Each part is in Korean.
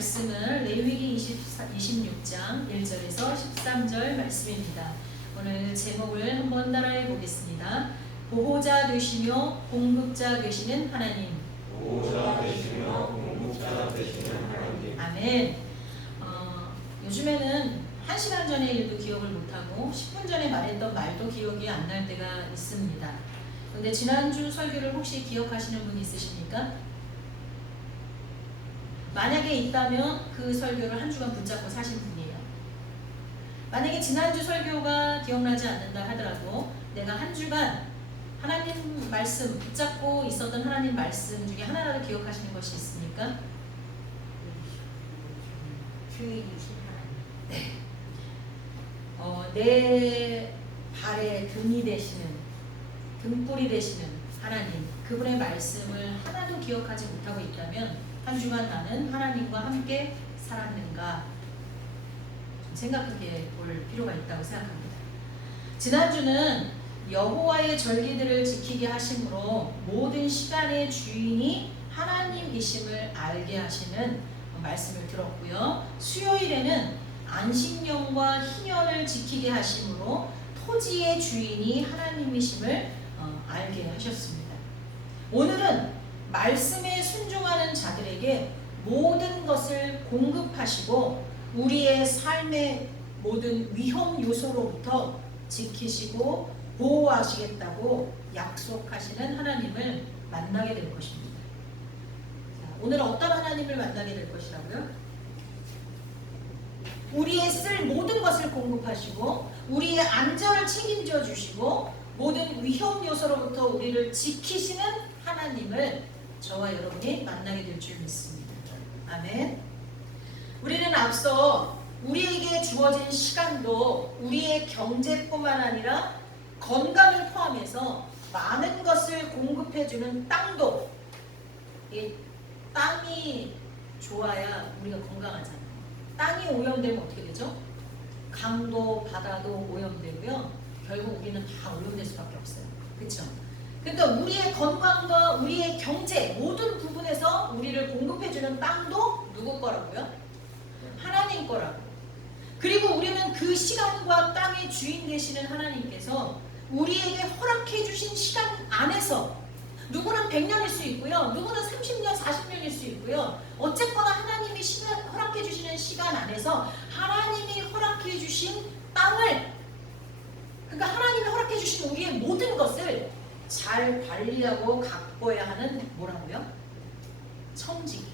말씀은 레위기 26장 1절에서 13절 말씀입니다. 오늘 제목을 한번 따라해 보겠습니다. 보호자 되시며 공급자 되시는 하나님. 보호자 되시며 공급자 되시는 하나님. 아멘. 요즘에는 1시간 전의 일도 기억을 못하고 10분 전에 말했던 말도 기억이 안 날 때가 있습니다. 그런데 지난주 설교를 혹시 기억하시는 분 있으십니까? 만약에 있다면 그 설교를 한 주간 붙잡고 사신 분이에요. 만약에 지난주 설교가 기억나지 않는다 하더라도 내가 한 주간 하나님 말씀 붙잡고 있었던 하나님 말씀 중에 하나라도 기억하시는 것이 있습니까? 주인이신 하나님. 네. 내 발의 등이 되시는, 등불이 되시는 하나님, 그분의 말씀을 하나도 기억하지 못하고 있다면 한 주간 나는 하나님과 함께 살았는가 좀 생각해 볼 필요가 있다고 생각합니다. 지난주는 여호와의 절기들을 지키게 하심으로 모든 시간의 주인이 하나님이심을 알게 하시는 말씀을 들었고요. 수요일에는 안식년과 희년을 지키게 하심으로 토지의 주인이 하나님이심을 알게 하셨습니다. 오늘은 말씀에 순종하는 자들에게 모든 것을 공급하시고 우리의 삶의 모든 위험 요소로부터 지키시고 보호하시겠다고 약속하시는 하나님을 만나게 될 것입니다. 자, 오늘 어떤 하나님을 만나게 될 것이라고요? 우리의 쓸 모든 것을 공급하시고 우리의 안전을 책임져 주시고 모든 위험 요소로부터 우리를 지키시는 하나님을 저와 여러분이 만나게 될 줄 믿습니다. 아멘. 우리는 앞서 우리에게 주어진 시간도 우리의 경제뿐만 아니라 건강을 포함해서 많은 것을 공급해주는 땅도, 이 땅이 좋아야 우리가 건강하잖아요. 땅이 오염되면 어떻게 되죠? 강도 바다도 오염되고요. 결국 우리는 다 오염될 수밖에 없어요. 그렇죠? 그러니까 우리의 건강과 우리의 경제 모든 부분에서 우리를 공급해주는 땅도 누구 거라고요? 하나님 거라고. 그리고 우리는 그 시간과 땅의 주인 되시는 하나님께서 우리에게 허락해 주신 시간 안에서 누구는 100년일 수 있고요. 누구는 30년, 40년일 수 있고요. 어쨌거나 하나님이 허락해 주시는 시간 안에서 하나님이 허락해 주신 땅을, 그러니까 하나님이 허락해 주신 우리의 모든 것을 잘 관리하고 가꿔야 하는 뭐라고요? 청지기.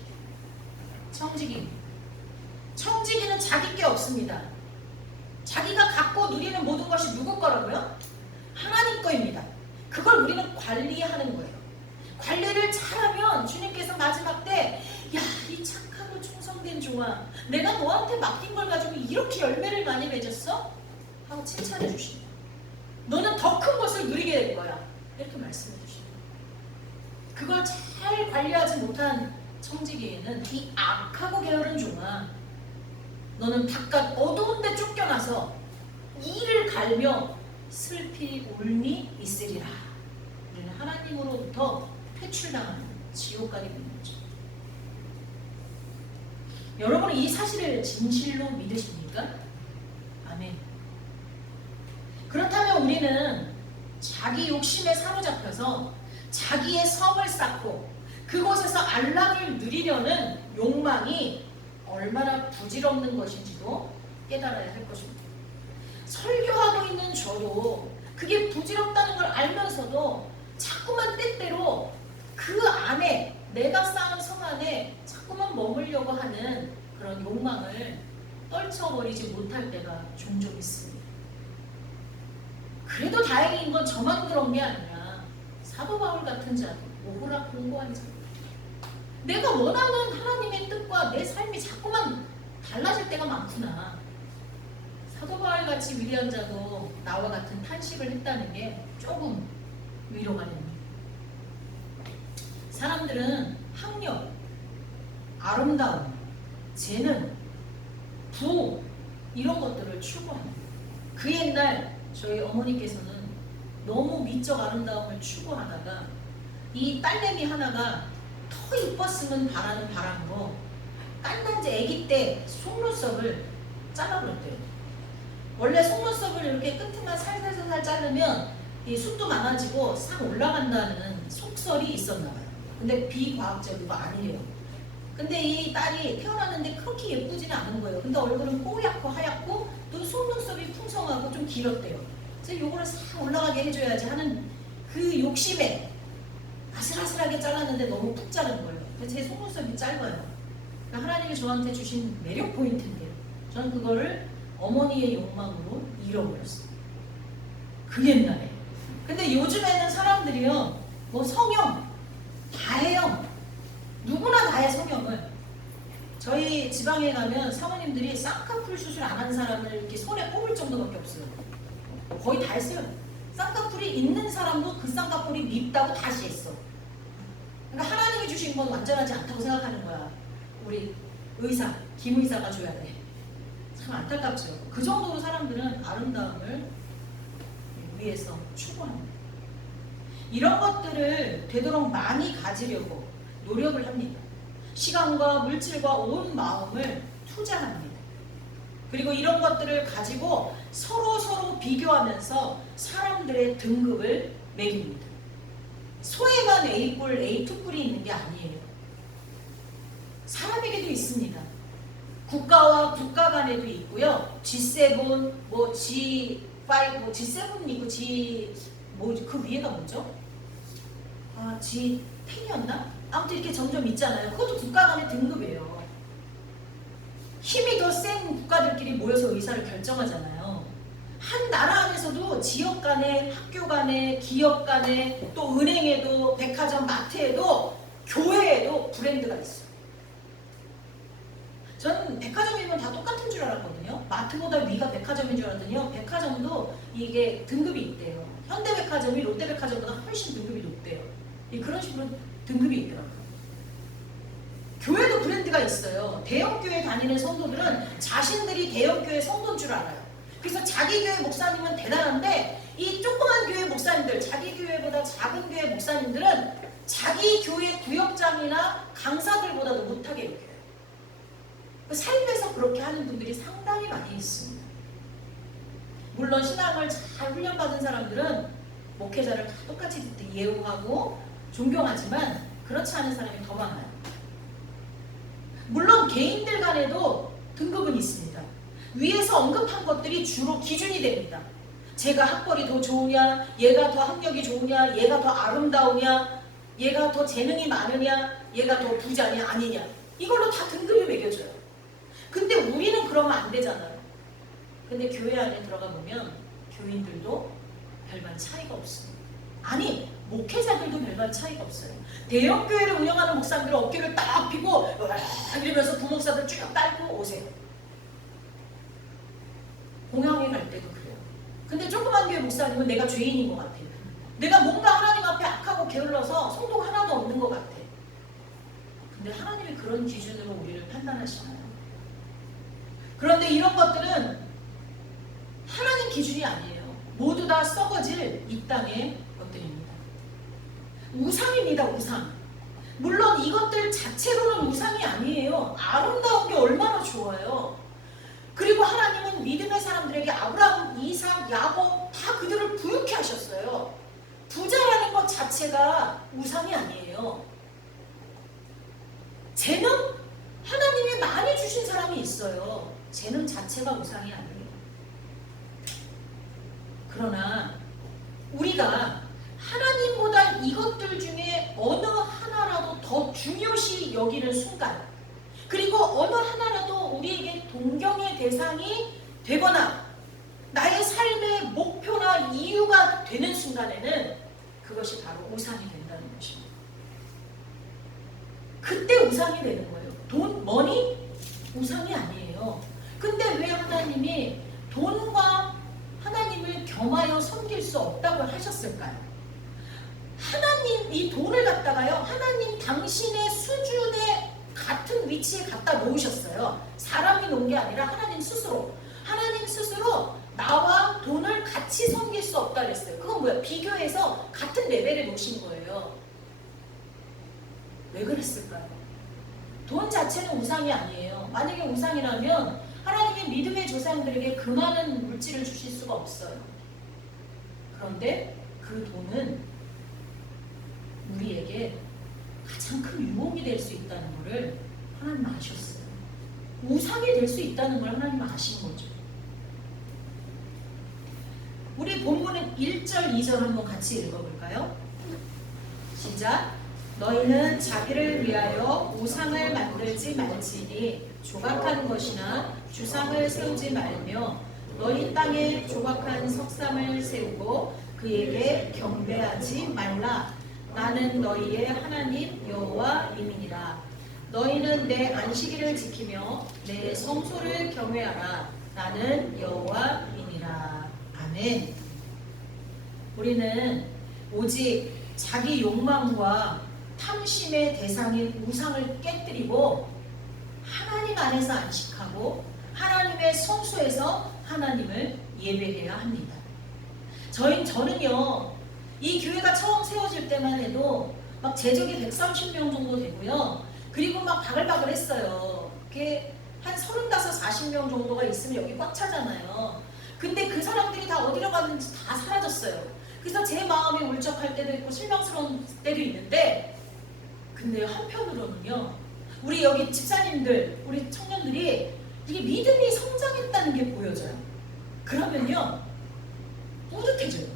청지기는 자기 게 없습니다. 자기가 갖고 누리는 모든 것이 누구 거라고요? 하나님 거입니다. 그걸 우리는 관리하는 거예요. 관리를 잘하면 주님께서 마지막 때 야, 이 착하고 충성된 종아, 내가 너한테 맡긴 걸 가지고 이렇게 열매를 많이 맺었어? 하고 칭찬해 주십니다. 너는 더 큰 것을 누리게 될 거야. 이렇게 말씀해 주십니다. 그걸 잘 관리하지 못한 청지기에는 이 악하고 게으른 종아, 너는 바깥 어두운 데 쫓겨나서 이를 갈며 슬피 울미 있으리라. 우리는 하나님으로부터 퇴출당하는 지옥 가게 되는 거죠. 여러분은 이 사실을 진실로 믿으십니까? 아멘. 그렇다면 우리는 자기 욕심에 사로잡혀서 자기의 성을 쌓고 그곳에서 안락을 누리려는 욕망이 얼마나 부질없는 것인지도 깨달아야 할 것입니다. 설교하고 있는 저도 그게 부질없다는 걸 알면서도 자꾸만 때때로 그 안에, 내가 쌓은 성 안에 자꾸만 머물려고 하는 그런 욕망을 떨쳐버리지 못할 때가 종종 있습니다. 그래도 다행인 건 저만 그런 게 아니라 사도 바울 같은 자도, 오호라 공고한 자도, 내가 원하는 하나님의 뜻과 내 삶이 자꾸만 달라질 때가 많구나. 사도 바울 같이 위대한 자도 나와 같은 탄식을 했다는 게 조금 위로가 됩니다. 사람들은 학력, 아름다움, 재능, 부 이런 것들을 추구합니다. 그 옛날 저희 어머니께서는 너무 미적 아름다움을 추구하다가 이 딸내미 하나가 더 이뻤으면 바라는 바람으로 번째 아기 때 속눈썹을 잘라버렸대요. 원래 속눈썹을 이렇게 끝에만 살살살살 자르면 이 숱도 많아지고 싹 올라간다는 속설이 있었나 봐요. 근데 비과학적이고 아니래요. 근데 이 딸이 태어났는데 그렇게 예쁘지는 않은 거예요. 근데 얼굴은 뽀얗고 하얗고 또 속눈썹이 풍성하고 좀 길었대요. 그래서 요거를 싹 올라가게 해줘야지 하는 그 욕심에 아슬아슬하게 잘랐는데 너무 푹 자른 거예요. 그래서 제 속눈썹이 짧아요. 그러니까 하나님이 저한테 주신 매력 포인트인데요. 저는 그거를 어머니의 욕망으로 잃어버렸어요. 그 옛날에. 근데 요즘에는 사람들이요, 뭐 성형 다 해요. 누구나 다 해, 성형을. 저희 지방에 가면 사모님들이 쌍꺼풀 수술 안 한 사람을 이렇게 손에 꼽을 정도밖에 없어요. 거의 다 했어요. 쌍꺼풀이 있는 사람도 그 쌍꺼풀이 밉다고 다시 했어. 그러니까 하나님이 주신 건 완전하지 않다고 생각하는 거야. 우리 의사, 김 의사가 줘야 돼. 참 안타깝죠. 그 정도로 사람들은 아름다움을 위해서 추구합니다. 이런 것들을 되도록 많이 가지려고 노력을 합니다. 시간과 물질과 온 마음을 투자합니다. 그리고 이런 것들을 가지고 서로 비교하면서 사람들의 등급을 매깁니다. 소에만 A뿔, A2뿔이 있는 게 아니에요. 사람에게도 있습니다. 국가와 국가 간에도 있고요. G7, 뭐 G5, 뭐 G7이 있고 그 위에가 뭐죠? G10이었나? 아무튼 이렇게 점점 있잖아요. 그것도 국가 간의 등급이에요. 힘이 더 센 국가들끼리 모여서 의사를 결정하잖아요. 한 나라 안에서도 지역 간에, 학교 간에, 기업 간에, 또 은행에도, 백화점, 마트에도, 교회에도 브랜드가 있어요. 전 백화점이면 다 똑같은 줄 알았거든요. 마트보다 위가 백화점인 줄 알았더니요. 백화점도 이게 등급이 있대요. 현대백화점이 롯데백화점보다 훨씬 등급이 높대요. 그런 식으로 등급이 있더라고요. 교회도 브랜드가 있어요. 대형교회 다니는 성도들은 자신들이 대형교회 성도인 줄 알아요. 그래서 자기 교회 목사님은 대단한데 이 조그만 교회 목사님들, 자기 교회보다 작은 교회 목사님들은 자기 교회 구역장이나 강사들보다도 못하게 여겨요. 삶에서 그렇게 하는 분들이 상당히 많이 있습니다. 물론 신앙을 잘 훈련받은 사람들은 목회자를 다 똑같이 예우하고 존경하지만 그렇지 않은 사람이 더 많아요. 물론 개인들 간에도 등급은 있습니다. 위에서 언급한 것들이 주로 기준이 됩니다. 제가 학벌이 더 좋으냐, 얘가 더 학력이 좋으냐, 얘가 더 아름다우냐, 얘가 더 재능이 많으냐, 얘가 더 부자냐 아니냐, 이걸로 다 등급이 매겨져요. 근데 우리는 그러면 안 되잖아요. 근데 교회 안에 들어가 보면 교인들도 별반 차이가 없습니다. 아니, 목회자들도 별반 차이가 없어요. 대형 교회를 운영하는 목사님들은 어깨를 딱 펴고 이러면서 부목사들 쭉 딸고 오세요. 공양에 갈 때도 그래요. 근데 조그만 교회 목사님은 내가 죄인인 것 같아요. 내가 뭔가 하나님 앞에 악하고 게을러서 성도가 하나도 없는 것 같아. 근데 하나님이 그런 기준으로 우리를 판단하시나요? 그런데 이런 것들은 하나님 기준이 아니에요. 모두 다 썩어질 이 땅의 것들입니다. 우상입니다. 우상. 물론 이것들 자체로는 우상이 아니에요. 아름다운 게 얼마나 좋아요. 그리고 하나님은 믿음의 사람들에게 아브라함, 이삭, 야곱 다 그들을 부유케 하셨어요. 부자라는 것 자체가 우상이 아니에요. 재능? 하나님이 많이 주신 사람이 있어요. 재능 자체가 우상이 아니에요. 그러나 우리가 하나님보다 이것들 중에 어느 하나라도 더 중요시 여기는 순간, 그리고 어느 하나라도 우리에게 동경의 대상이 되거나 나의 삶의 목표나 이유가 되는 순간에는 그것이 바로 우상이 된다는 것입니다. 그때 우상이 되는 거예요. 돈, 머니? 우상이 아니에요. 근데 왜 하나님이 돈과 하나님을 겸하여 섬길 수 없다고 하셨을까요? 하나님 이 돈을 갖다가요, 하나님 당신의 수준에 같은 위치에 갖다 놓으셨어요. 사람이 놓은 게 아니라 하나님 스스로 나와 돈을 같이 섬길 수 없다 그랬어요. 그건 뭐야? 비교해서 같은 레벨에 놓으신 거예요. 왜 그랬을까요? 돈 자체는 우상이 아니에요. 만약에 우상이라면 하나님의 믿음의 조상들에게 그 많은 물질을 주실 수가 없어요. 그런데 그 돈은 우리에게 가장 큰 유혹이 될 수 있다는 것을 하나님 아셨어요. 우상이 될 수 있다는 걸 하나님 아신 거죠. 우리 본문은 1절, 2절 한번 같이 읽어볼까요? 시작. 너희는 자기를 위하여 우상을 만들지 말지니 조각한 것이나 주상을 세우지 말며 너희 땅에 조각한 석상을 세우고 그에게 경배하지 말라. 나는 너희의 하나님 여호와임이니라. 너희는 내 안식일을 지키며 내 성소를 경외하라. 나는 여호와이니라. 아멘. 우리는 오직 자기 욕망과 탐심의 대상인 우상을 깨뜨리고 하나님 안에서 안식하고 하나님의 성소에서 하나님을 예배해야 합니다. 저는요, 이 교회가 처음 세워질 때만 해도 막 재적이 130명 정도 되고요. 그리고 막 바글바글 했어요. 이렇게 한 35, 40명 정도가 있으면 여기 꽉 차잖아요. 근데 그 사람들이 다 어디로 갔는지 다 사라졌어요. 그래서 제 마음이 울적할 때도 있고 실망스러운 때도 있는데, 근데 한편으로는요, 우리 여기 집사님들, 우리 청년들이 이게 믿음이 성장했다는 게 보여져요. 그러면요, 뿌듯해져요.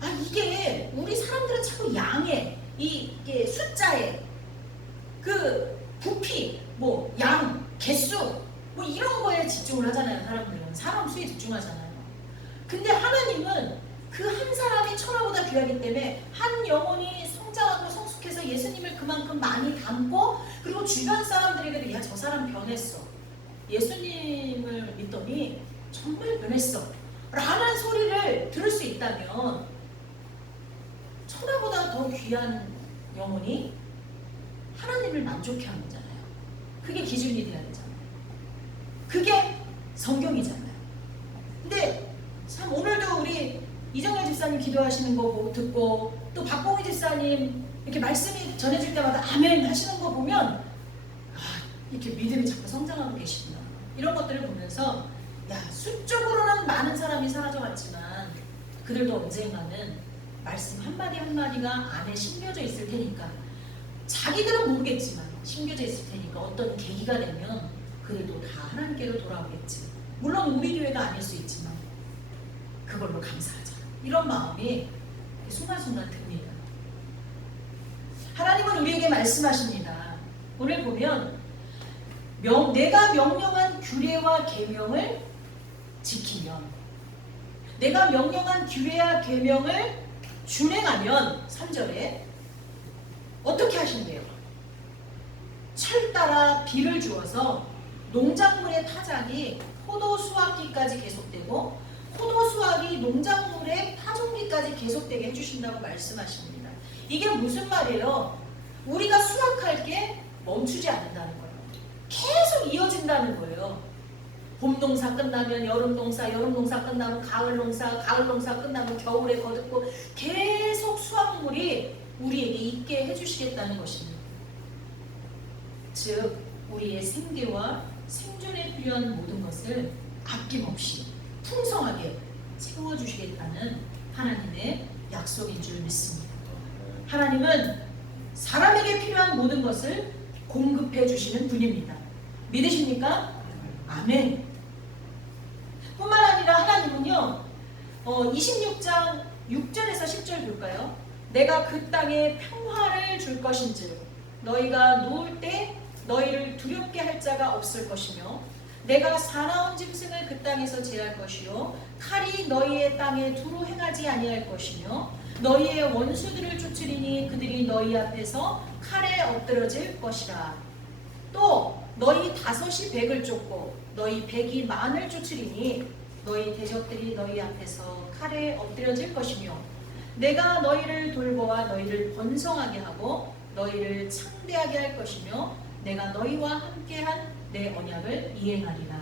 아, 이게 우리 사람들은 자꾸 양에, 이게 숫자에, 그 부피, 뭐 양, 개수, 뭐 이런 거에 집중을 하잖아요. 사람들은 사람 수에 집중하잖아요. 근데 하나님은 그 한 사람이 천하보다 귀하기 때문에 한 영혼이 성장하고 성숙해서 예수님을 그만큼 많이 닮고, 그리고 주변 사람들에게도 야, 저 사람 변했어, 예수님을 믿더니 정말 변했어 라는 소리를 들을 수 있다면, 천하보다 더 귀한 영혼이 하나님을 만족해 하는 거잖아요. 그게 기준이 돼야 되잖아요. 그게 성경이잖아요. 근데 참 오늘도 우리 이정현 집사님 기도하시는 거 듣고, 또 박봉희 집사님 이렇게 말씀이 전해질 때마다 아멘 하시는 거 보면, 아, 이렇게 믿음이 자꾸 성장하고 계시구나, 이런 것들을 보면서, 야, 수적으로는 많은 사람이 사라져갔지만 그들도 언젠가는 말씀 한마디 한마디가 안에 심겨져 있을 테니까, 자기들은 모르겠지만 심겨져 있을 테니까 어떤 계기가 되면 그들도 다 하나님께로 돌아오겠지. 물론 우리 교회가 아닐 수 있지만 그걸로 감사하자, 이런 마음이 순간순간 듭니다. 하나님은 우리에게 말씀하십니다. 오늘 보면 내가 명령한 규례와 계명을 지키면, 내가 명령한 규례와 계명을 준행하면, 3절에 어떻게 하신대요? 철 따라 비를 주어서 농작물의 타작이 포도 수확기까지 계속되고, 포도 수확이 농작물의 파종기까지 계속되게 해주신다고 말씀하십니다. 이게 무슨 말이에요? 우리가 수확할 게 멈추지 않는다는 거예요. 계속 이어진다는 거예요. 봄 농사 끝나면 여름 농사, 여름 농사 끝나면 가을 농사, 가을 농사 끝나면 겨울에 거듭고, 계속 수확물이 우리에게 있게 해주시겠다는 것입니다. 즉, 우리의 생계와 생존에 필요한 모든 것을 아낌없이 풍성하게 채워주시겠다는 하나님의 약속인 줄 믿습니다. 하나님은 사람에게 필요한 모든 것을 공급해 주시는 분입니다. 믿으십니까? 아멘. 뿐만 아니라 하나님은요, 26장 6절에서 10절 볼까요? 내가 그 땅에 평화를 줄 것인즉 너희가 누울 때 너희를 두렵게 할 자가 없을 것이며, 내가 사나운 짐승을 그 땅에서 제할 것이요 칼이 너희의 땅에 두루 행하지 아니할 것이며, 너희의 원수들을 쫓으리니 그들이 너희 앞에서 칼에 엎드러질 것이라. 또 너희 5이 100을 쫓고 너희 100이 10,000을 쫓으리니 너희 대적들이 너희 앞에서 칼에 엎드려질 것이며, 내가 너희를 돌보아 너희를 번성하게 하고 너희를 창대하게 할 것이며, 내가 너희와 함께한 내 언약을 이행하리라.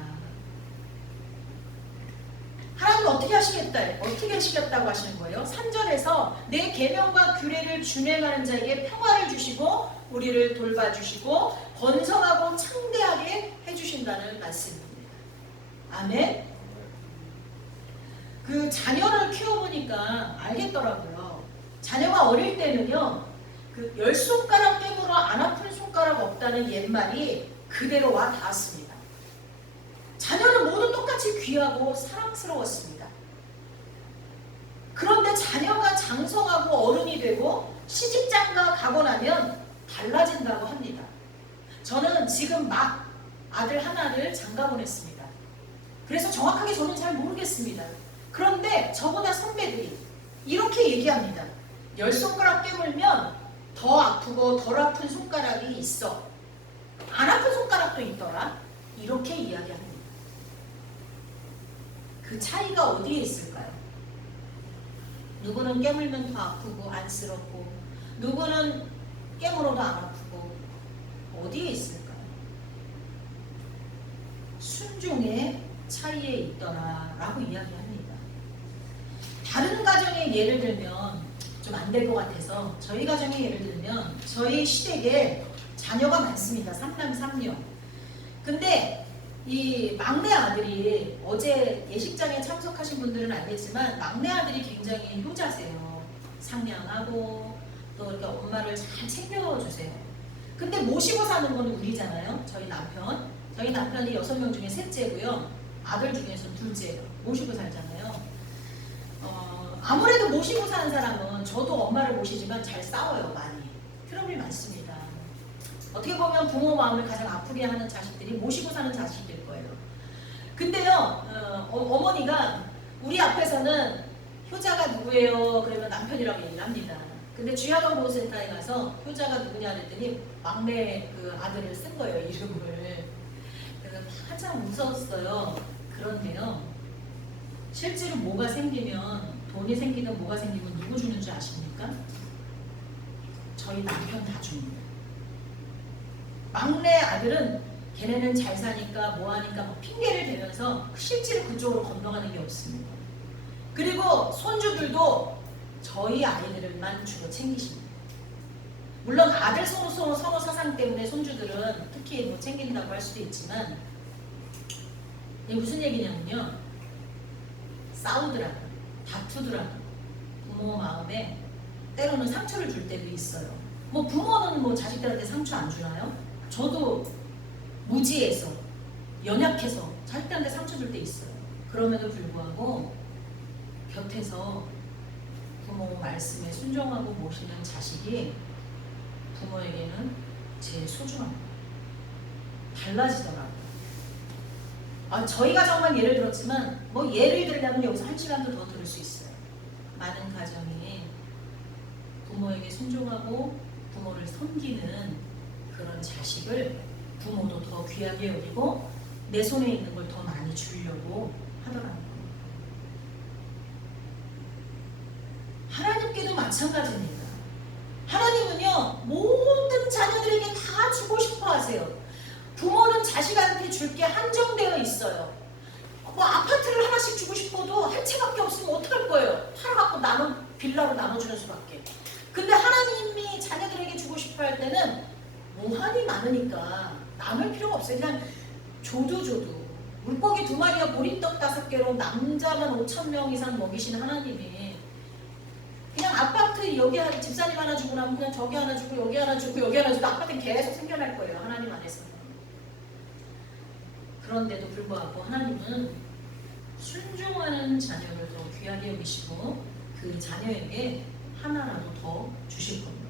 하나님 어떻게 하시겠다고 하시는 거예요? 3절에서 내 계명과 규례를 준행하는 자에게 평화를 주시고 우리를 돌봐주시고 번성하고 창대하게 해주신다. 말씀입니다. 아멘. 그 자녀를 키워보니까 알겠더라고요. 자녀가 어릴 때는요, 그 10손가락 깨물어 안 아픈 손가락 없다는 옛말이 그대로 와 닿았습니다. 자녀는 모두 똑같이 귀하고 사랑스러웠습니다. 그런데 자녀가 장성하고 어른이 되고 시집장가 가고 나면 달라진다고 합니다. 저는 지금 막 아들 하나를 장가 보냈습니다. 그래서 정확하게 저는 잘 모르겠습니다. 그런데 저보다 선배들이 이렇게 얘기합니다. 10손가락 깨물면 더 아프고 덜 아픈 손가락이 있어. 안 아픈 손가락도 있더라. 이렇게 이야기합니다. 그 차이가 어디에 있을까요? 누구는 깨물면 더 아프고 안쓰럽고, 누구는 깨물어도 안 아프고, 어디에 있을까요? 순종의 차이에 있더라라고 이야기합니다. 다른 가정의 예를 들면 좀 안 될 것 같아서 저희 가정의 예를 들면 저희 시댁에 자녀가 많습니다. 3남 3녀. 근데 이 막내 아들이 어제 예식장에 참석하신 분들은 알겠지만 막내 아들이 굉장히 효자세요. 상냥하고 또 이렇게 엄마를 잘 챙겨주세요. 근데 모시고 사는 건 우리잖아요. 저희 남편이 6명 중에 셋째고요. 아들 중에서 둘째예요. 모시고 살잖아요. 아무래도 모시고 사는 사람은 저도 엄마를 모시지만 잘 싸워요. 많이. 트러블이 많습니다. 어떻게 보면 부모 마음을 가장 아프게 하는 자식들이 모시고 사는 자식일 거예요. 근데요, 어머니가 우리 앞에서는 효자가 누구예요? 그러면 남편이라고 얘기를 합니다. 근데 주야간 보호센터에 가서 효자가 누구냐 그랬더니 막내 그 아들을 쓴 거예요. 이름을. 그래서 한참 무서웠어요. 그런데요, 실제로 뭐가 생기면, 돈이 생기든 뭐가 생기면 누구 주는 줄 아십니까? 저희 남편 다 줍니다. 막내 아들은 걔네는 잘 사니까 뭐하니까 막 핑계를 대면서 실제로 그쪽으로 건너가는 게 없습니다. 그리고 손주들도 저희 아이들만 주로 챙기십니다. 물론 아들 선호 사상 때문에 손주들은 특히 뭐 챙긴다고 할 수도 있지만, 이게 무슨 얘기냐면요, 싸우더라고요. 다투더라고요. 부모 마음에 때로는 상처를 줄 때도 있어요. 뭐 부모는 뭐 자식들한테 상처 안 주나요? 저도 무지해서, 연약해서 자식들한테 상처 줄 때 있어요. 그럼에도 불구하고 곁에서 부모 말씀에 순종하고 모시는 자식이 부모에게는 제일 소중합니다. 달라지더라고요. 저희 가정만 예를 들었지만 뭐 예를 들려면 여기서 1시간도 더 들을 수 있어요. 많은 가정이 부모에게 순종하고 부모를 섬기는 그런 자식을 부모도 더 귀하게 여기고 내 손에 있는 걸 더 많이 주려고 하더라고요. 하나님께도 마찬가지입니다. 하나님은요, 모든 자녀들에게 다 주고 싶어 하세요. 부모는 자식한테 줄 게 한정되어 있어요. 뭐 아파트를 하나씩 주고 싶어도 한 채밖에 없으면 어떡할 거예요? 팔아갖고 빌라로 나눠주는 수밖에. 근데 하나님이 자녀들에게 주고 싶어 할 때는 무한히 많으니까 남을 필요가 없어요. 그냥 조두. 물고기 2마리와 보리떡 5개로 남자만 5,000명 이상 먹이시는 하나님이 그냥 아파트 여기 집사님 하나 주고 나면 그냥 저기 하나 주고 여기 하나 주고 여기 하나 주고 아파트는 계속 생겨날 거예요. 하나님 안에서는. 그런데도 불구하고 하나님은 순종하는 자녀를 더 귀하게 여기시고 그 자녀에게 하나라도 더 주실 겁니다.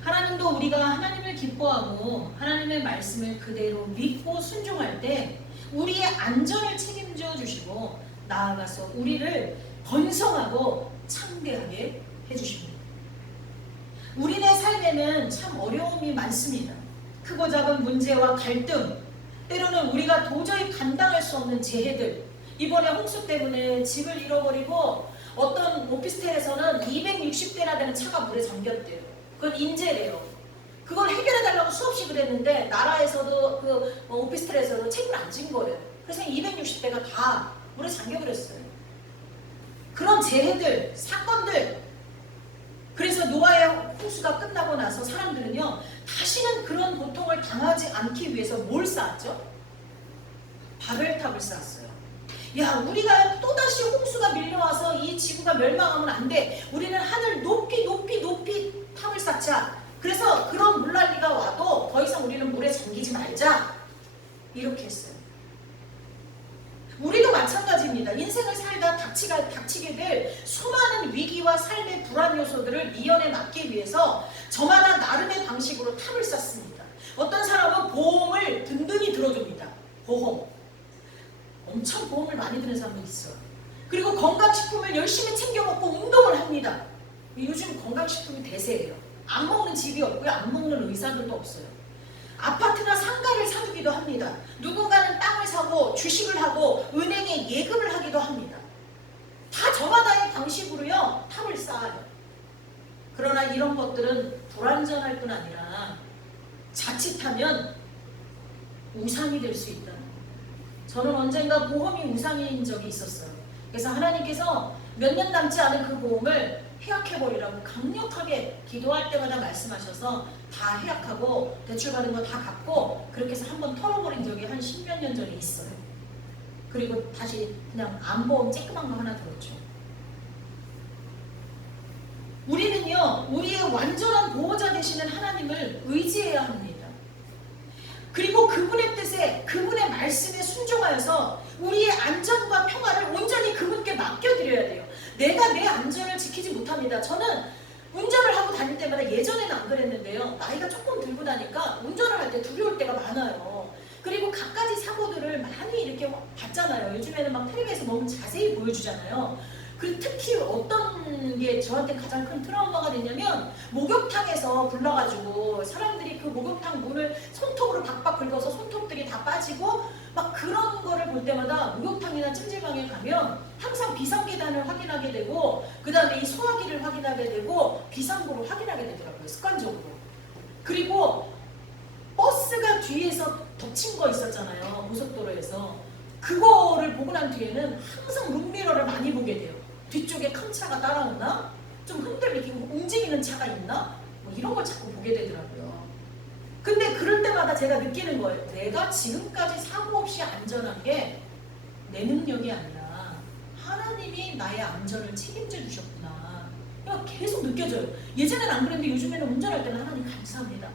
하나님도 우리가 하나님을 기뻐하고 하나님의 말씀을 그대로 믿고 순종할 때 우리의 안전을 책임져 주시고 나아가서 우리를 번성하고 창대하게 해주십니다. 우리네 삶에는 참 어려움이 많습니다. 크고 작은 문제와 갈등, 때로는 우리가 도저히 감당할 수 없는 재해들, 이번에 홍수 때문에 집을 잃어버리고 어떤 오피스텔에서는 260대나 되는 차가 물에 잠겼대요. 그건 인재래요. 그걸 해결해달라고 수없이 그랬는데 나라에서도 그 오피스텔에서도 책임을 안 진 거예요. 그래서 260대가 다 물에 잠겨버렸어요. 그런 재해들, 사건들, 그래서 노아의 홍수가 끝나고 나서 사람들은요 다시는 그런 고통을 당하지 않기 위해서 뭘 쌓았죠? 바벨탑을 쌓았어요. 야, 우리가 또다시 홍수가 밀려와서 이 지구가 멸망하면 안 돼. 우리는 하늘 높이 높이 높이 탑을 쌓자. 그래서 그런 물난리가 와도 더 이상 우리는 물에 잠기지 말자. 이렇게 했어요. 우리도 마찬가지입니다. 인생을 살다 닥치게 될 수많은 위기와 삶의 불안 요소들을 미연에 막기 위해서 저마다 나름의 방식으로 탑을 쌓습니다. 어떤 사람은 보험을 든든히 들어줍니다. 보험. 엄청 보험을 많이 드는 사람도 있어요. 그리고 건강식품을 열심히 챙겨 먹고 운동을 합니다. 요즘 건강식품이 대세예요. 안 먹는 집이 없고요. 안 먹는 의사들도 없어요. 아파트나 상가를 사주기도 합니다. 누군가는 땅을 사고 주식을 하고 은행에 예금을 하기도 합니다. 다 저마다의 방식으로요. 탑을 쌓아요. 그러나 이런 것들은 불완전할 뿐 아니라 자칫하면 우상이 될 수 있다는 거예요. 저는 언젠가 보험이 우상인 적이 있었어요. 그래서 하나님께서 몇 년 남지 않은 그 보험을 해약해버리라고 강력하게 기도할 때마다 말씀하셔서 다 해약하고 대출받은 거 다 갚고 그렇게 해서 한번 털어버린 적이 한 10몇 년 전에 있어요. 그리고 다시 그냥 암보험 쬐끄만 거 하나 들었죠. 우리는요, 우리의 완전한 보호자 되시는 하나님을 의지해야 합니다. 그리고 그분의 뜻에, 그분의 말씀에 순종하여서 우리의 안전과 평화를 온전히 그분께 맡겨드려야 돼요. 내가 내 안전을 지키지 못합니다. 저는 운전을 하고 다닐 때마다, 예전에는 안 그랬는데요, 나이가 조금 들고 나니까 운전을 할 때 두려울 때가 많아요. 그리고 갖가지 사고들을 많이 이렇게 봤잖아요. 요즘에는 막 텔레비에서 너무 자세히 보여주잖아요. 그리고 특히 어떤 게 저한테 가장 큰 트라우마가 됐냐면, 목욕탕에서 불러가지고 사람들이 그 목욕탕 문을 손톱으로 박박 긁어서 손톱들이 다 빠지고 막 그런 거를 볼 때마다 목욕탕이나 찜질방에 가면 항상 비상계단을 확인하게 되고, 그 다음에 이 소화기를 확인하게 되고, 비상구를 확인하게 되더라고요, 습관적으로. 그리고 버스가 뒤에서 덮친 거 있었잖아요, 고속도로에서. 그거를 보고 난 뒤에는 항상 룸미러를 많이 보게 돼요. 뒤쪽에 큰 차가 따라오나? 좀 흔들리고 움직이는 차가 있나? 뭐 이런 걸 자꾸 보게 되더라고요. 근데 그럴 때마다 제가 느끼는 거예요. 내가 지금까지 사고 없이 안전한 게 내 능력이 아니라 하나님이 나의 안전을 책임져 주셨구나. 계속 느껴져요. 예전에는 안 그랬는데 요즘에는 운전할 때는 하나님 감사합니다.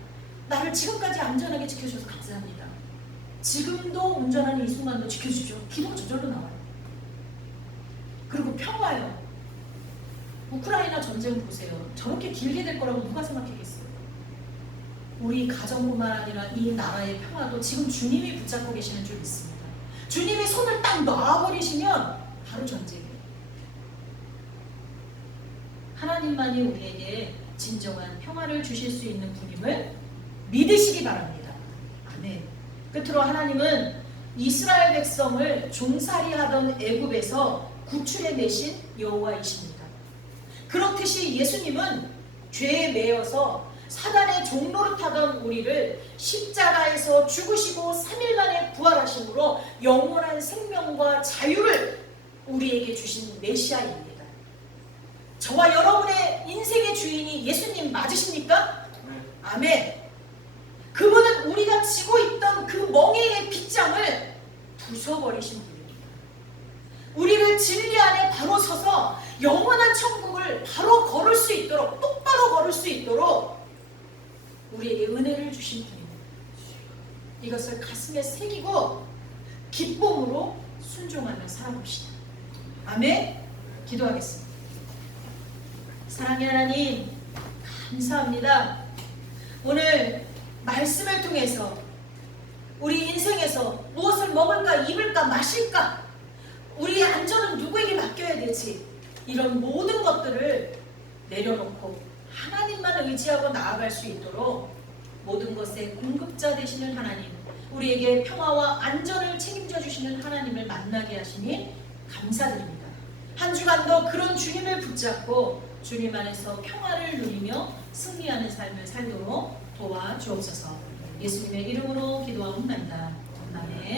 나를 지금까지 안전하게 지켜주셔서 감사합니다. 지금도 운전하는 이 순간도 지켜주십시오. 기도가 저절로 나와요. 그리고 평화요. 우크라이나 전쟁 보세요. 저렇게 길게 될 거라고 누가 생각했겠어요? 우리 가정뿐만 아니라 이 나라의 평화도 지금 주님이 붙잡고 계시는 줄 믿습니다. 주님이 손을 딱 놔버리시면 바로 전쟁이에요. 하나님만이 우리에게 진정한 평화를 주실 수 있는 분임을 믿으시기 바랍니다. 아멘. 끝으로 하나님은 이스라엘 백성을 종살이하던 애굽에서 구출해내신 여호와이십니다. 그렇듯이 예수님은 죄에 매여서 사단의 종로를 타던 우리를 십자가에서 죽으시고 3일 만에 부활하심으로 영원한 생명과 자유를 우리에게 주신 메시아입니다. 저와 여러분의 인생의 주인이 예수님 맞으십니까? 아멘. 그분은 우리가 지고 있던 그 멍에의 빗장을 부숴버리신 분입니다. 우리를 진리 안에 바로 서서 영원한 천국을 바로 걸을 수 있도록, 똑바로 걸을 수 있도록 우리에게 은혜를 주신 분입니다. 이것을 가슴에 새기고 기쁨으로 순종하며 살아봅시다. 아멘. 기도하겠습니다. 사랑의 하나님, 감사합니다. 오늘 말씀을 통해서 우리 인생에서 무엇을 먹을까, 입을까, 마실까, 우리의 안전은 누구에게 맡겨야 되지, 이런 모든 것들을 내려놓고 하나님만 의지하고 나아갈 수 있도록 모든 것의 공급자 되시는 하나님, 우리에게 평화와 안전을 책임져 주시는 하나님을 만나게 하시니 감사드립니다. 한 주간도 그런 주님을 붙잡고 주님 안에서 평화를 누리며 승리하는 삶을 살도록 도와주옵소서. 예수님의 이름으로 기도하옵나이다. 아멘.